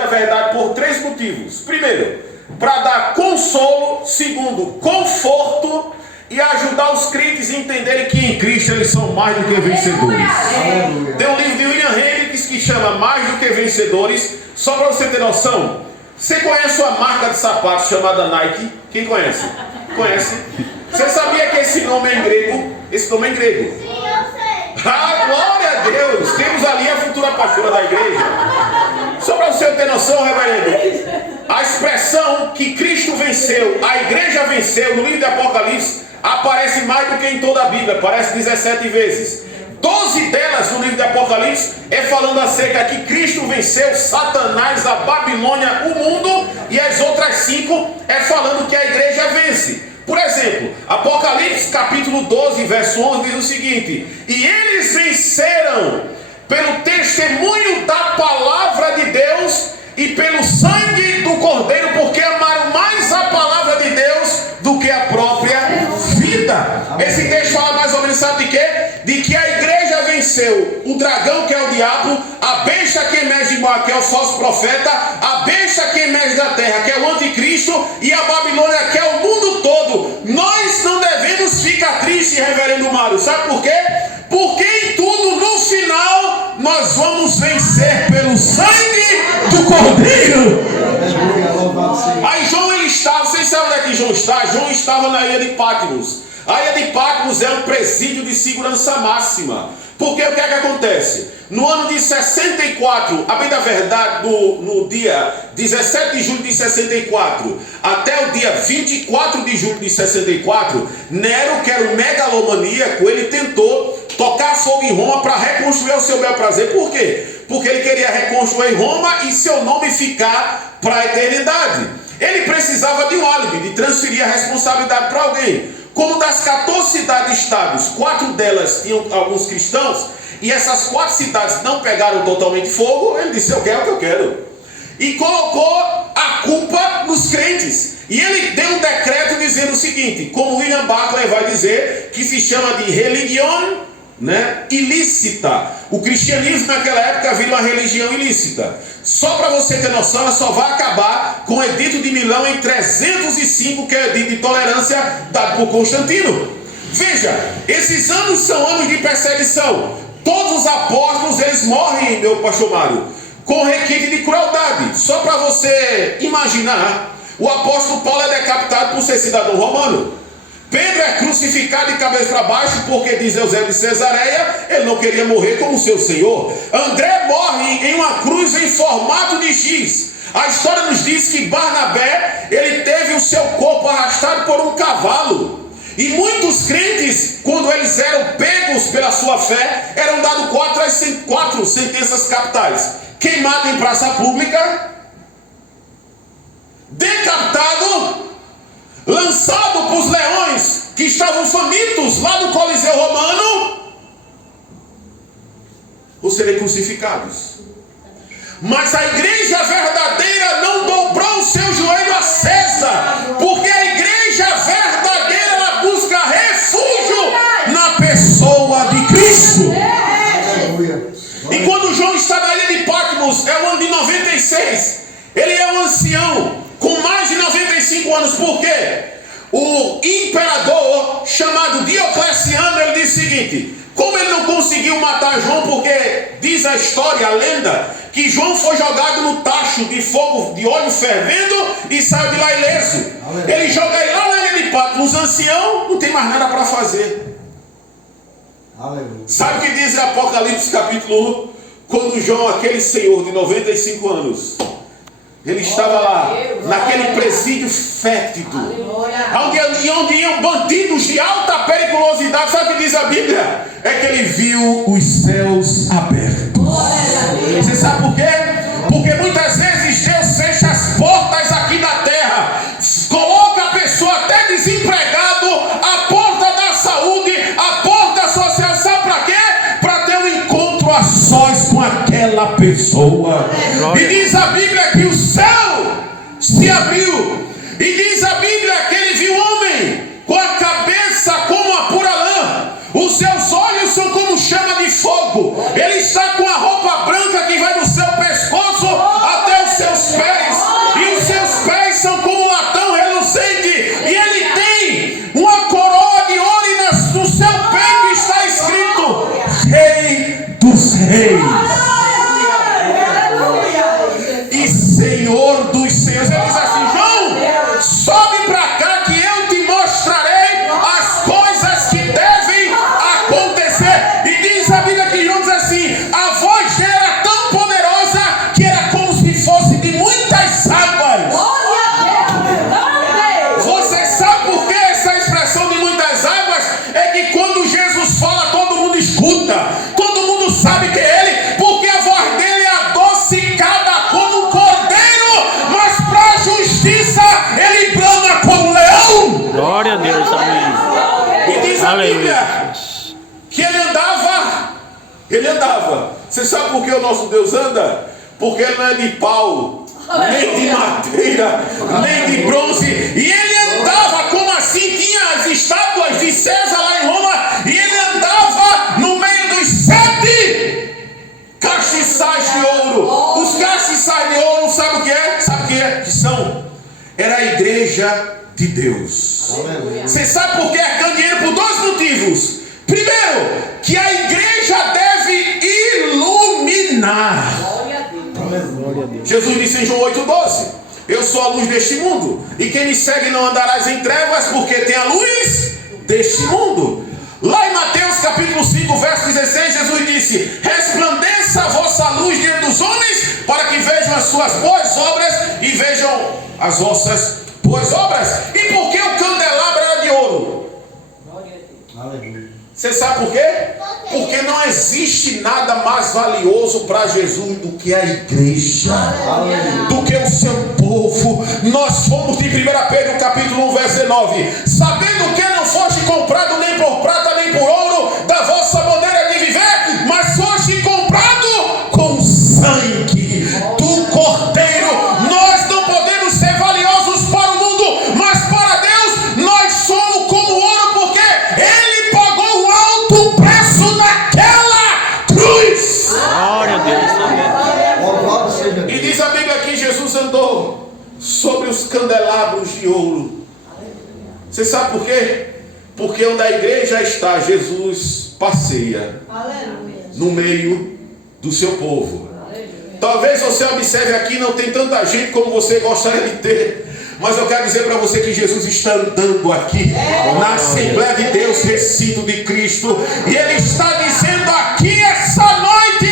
da verdade por 3 motivos. Primeiro, para dar consolo. Segundo, conforto. E ajudar os crentes a entenderem que em Cristo eles são mais do que vencedores. Tem um livro de William Hendricks que chama Mais do que Vencedores. Só para você ter noção, você conhece uma marca de sapatos chamada Nike? Quem conhece? Conhece? Você sabia que esse nome é em grego? Esse nome é em grego. Sim, eu sei. Ah, glória a Deus! Temos ali a futura pastora da igreja. Só para você ter noção, reverendo, a expressão que Cristo venceu, a igreja venceu, no livro de Apocalipse, aparece mais do que em toda a Bíblia, aparece 17 vezes. 12 delas no livro de Apocalipse é falando acerca que Cristo venceu Satanás, a Babilônia, o mundo, e as outras 5 é falando que a igreja vence. Por exemplo, Apocalipse capítulo 12, verso 11 diz o seguinte: e eles venceram pelo testemunho da palavra de Deus e pelo sangue do Cordeiro, porque amaram mais a palavra de Deus do que a própria vida. Esse texto fala mais ou menos, sabe de quê? De que a igreja venceu o dragão, que é o diabo, a besta que emerge de Moab, que é o falso profeta, a besta que emerge da terra, que é o anticristo, e a Babilônia, que é o mundo todo. Nós não devemos ficar tristes, reverendo Mário. Sabe por quê? Porque em tudo, no final, nós vamos vencer pelo sangue do Cordeiro. Aí João, ele estava, vocês sabem onde é que João está? João estava na ilha de Patmos. A ilha de Patmos é um presídio de segurança máxima. Porque o que é que acontece? No ano de 64, a bem da verdade, no dia 17 de julho de 64 até o dia 24 de julho de 64, Nero, que era um megalomaníaco, ele tentou tocar fogo em Roma para reconstruir o seu bel prazer. Por quê? Porque ele queria reconstruir Roma e seu nome ficar para a eternidade. Ele precisava de um álibi, de transferir a responsabilidade para alguém. Como das 14 cidades-estados, 4 delas tinham alguns cristãos, e essas 4 cidades não pegaram totalmente fogo, ele disse: eu quero o que eu quero. E colocou a culpa nos crentes. E ele deu um decreto dizendo o seguinte, como William Barclay vai dizer, que se chama de religião, ilícita. O cristianismo naquela época vira uma religião ilícita. Só para você ter noção, ela só vai acabar com o Edito de Milão em 305, que é o Edito de Tolerância dado por Constantino. Veja, esses anos são anos de perseguição. Todos os apóstolos, eles morrem, meu pastor Mário, com requinte de crueldade. Só para você imaginar, o apóstolo Paulo é decapitado por ser cidadão romano. Pedro é crucificado de cabeça para baixo, porque diz Eusébio de Cesareia, ele não queria morrer como seu Senhor. André morre em uma cruz em formato de X. A história nos diz que Barnabé, ele teve o seu corpo arrastado por um cavalo. E muitos crentes, quando eles eram pegos pela sua fé, eram dados 4 sentenças capitais: queimado em praça pública, decapitado, lançado para os leões que estavam famintos lá no Coliseu Romano, ou serem crucificados. Mas a igreja verdadeira não dobrou o seu joelho a César, porque a igreja verdadeira, ela busca refúgio na pessoa de Cristo. E quando João está na ilha de Patmos, é o ano de 96, ele é um ancião com mais de 95 anos. Por quê? O imperador chamado Diocleciano, ele disse o seguinte: como ele não conseguiu matar João, porque diz a história, a lenda, que João foi jogado no tacho de fogo, de óleo fervendo, e saiu de lá ileso. Ele joga ele lá na ilha de Patmos. Os anciãos não tem mais nada para fazer. Aleluia. Sabe o que diz em Apocalipse capítulo 1? Quando João, aquele senhor de 95 anos, ele estava lá, naquele presídio fétido, onde iam bandidos de alta periculosidade. Sabe o que diz a Bíblia? É que ele viu os céus abertos. Você sabe por quê? Porque muitas vezes Deus fecha as portas aqui da terra, coloca a pessoa até desempregado, a porta da saúde, a porta social. Sabe para quê? Para ter um encontro a sós com aquela pessoa. E diz a Bíblia que o céu se abriu, e diz a Bíblia que ele viu um homem com a cabeça como a pura lã, os seus olhos são como chama de fogo, ele está com a roupa branca que vai do seu pescoço até os seus Ele andava. Você sabe por que o nosso Deus anda? Porque ele não é de pau, nem de madeira, nem de bronze. E ele andava como assim? Tinha as estátuas de César lá em Roma. E ele andava no meio dos 7 castiçais de ouro. Os castiçais de ouro, sabe o que é? Sabe o que é? Que são? Era a igreja de Deus. Você sabe por que é candeeiro? Por 2 motivos. Primeiro, que a igreja deve iluminar. Jesus disse em João 8,12: eu sou a luz deste mundo, e quem me segue não andarás em trevas, porque tem a luz deste mundo. Lá em Mateus capítulo 5, verso 16, Jesus disse: resplandeça a vossa luz diante dos homens, para que vejam as suas boas obras e vejam as vossas boas obras. E por que o candelabro era de ouro? Você sabe por quê? Porque não existe nada mais valioso para Jesus do que a igreja, do que o seu povo. Nós fomos de 1 Pedro capítulo 1, verso 19: sabendo que não foste comprado nem por prata nem por ouro da vossa maneira de viver, mas foste comprado com sangue do Cordeiro. Nós não podemos ser valiosos para o mundo, mas para Deus nós somos como ouro, porque Ele pagou um alto preço naquela cruz. Glória a Deus. E diz a Bíblia que Jesus andou sobre os candelabros de ouro. Você sabe por quê? Porque onde a igreja está, Jesus passeia no meio do seu povo. Talvez você observe aqui, não tem tanta gente como você gostaria de ter, mas eu quero dizer para você que Jesus está andando aqui na Assembleia de Deus, recinto de Cristo, e Ele está dizendo aqui essa noite: